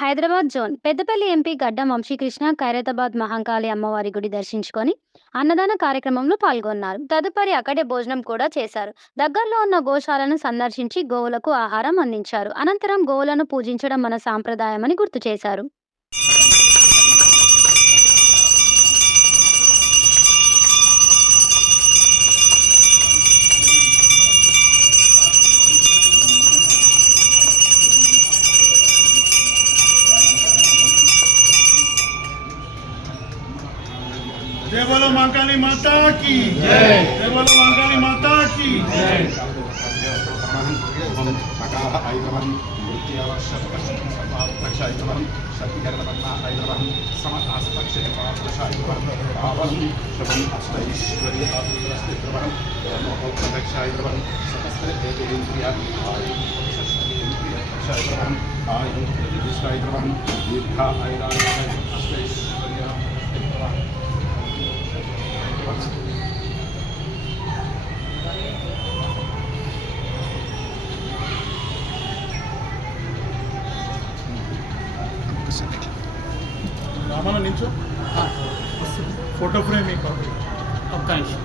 Hyderabad zone Peddapalli MP గడ్డం వంశీకృష్ణ ఖైరతాబాద్ మహంకాళి అమ్మవారి గుడి దర్శించుకొని అన్నదాన కార్యక్రమంలో పాల్గొన్నారు. తదుపరి అక్కడే భోజనం కూడా చేశారు. దగ్గరలో ఉన్న గోశాలను సందర్శించి గోవులకు ఆహారం అందించారు. అనంతరం గోవులను పూజించడం మన సాంప్రదాయమని గుర్తు చేశారు. जय बोलो महाकाली माता की। जय। जय बोलो महाकाली माता की। जय। నించో ఫోటో ఫ్రేమ్ మీకు ఒక్క నిమిషం.